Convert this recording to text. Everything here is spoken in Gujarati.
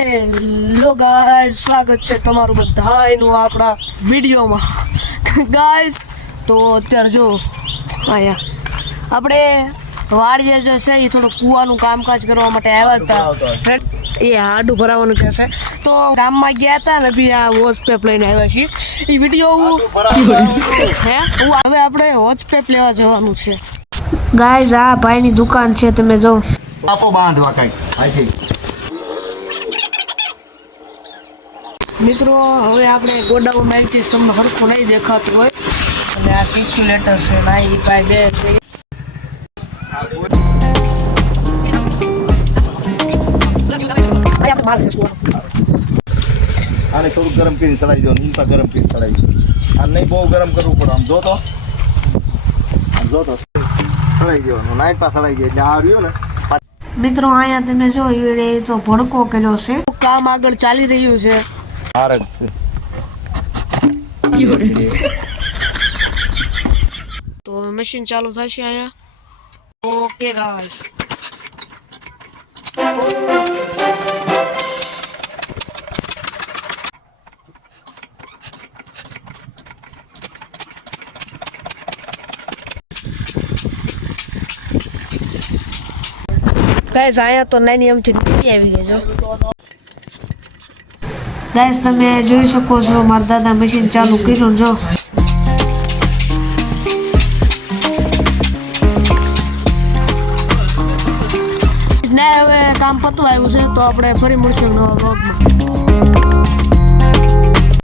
હેલો ગાઈસ, સ્વાગત છે તમારું બધાનું આપણા વિડીયોમાં. ગાઈસ તો અત્યારે જો અહીંયા આપણે વાડીએ જે છે એ થોડું કૂવાનું કામકાજ કરવા માટે આવ્યા હતા. એ હાડું ભરાવાનું કહેશે તો ગામમાં ગયા હતા ને બી આ વોચ પેપ લઈને આવ્યા છીએ. એ વિડીયો હવે આપણે વોચ પેપ લેવા જવાનું છે. ગાઈસ આ ભાઈની દુકાન છે, તમે જો આપો બાંધવા કઈ આથી મિત્રો. હવે આપણે ગોડાઉનમાં આવી છીએ, તમને હરખું નહીં દેખાતું હોય. અને આ કેલ્ક્યુલેટર છે ને આ ભાઈ બે છે. આને થોડું ગરમ કરીને ચડાવી દો, નીચા ગરમ કરીને ચડાવી દો. આ નહીં બહુ ગરમ કરવું પડે. આમ જો તો ચડાવી દેવાનું. નાઈટ પાસ ચડાવી દે એટલે આ રહ્યું ને. મિત્રો અહીંયા તમે જો એ તો ભડકો કર્યો છે. કામ આગળ ચાલી રહ્યું છે. હારજ છે તો મશીન ચાલુ થશે અહીંયા. ઓકે ગાઈસ, ગાઈસ અહીંયા તો નાની એમથી નીચે આવી ગઈ જો. ગાઈસ તમે જોઈ શકો છો મારા દાદા મશીન ચાલુ કર્યું જો. ને હવે કામ પતવા આવ્યું છે તો આપણે ફરી મળશું નવા બ્લોગમાં.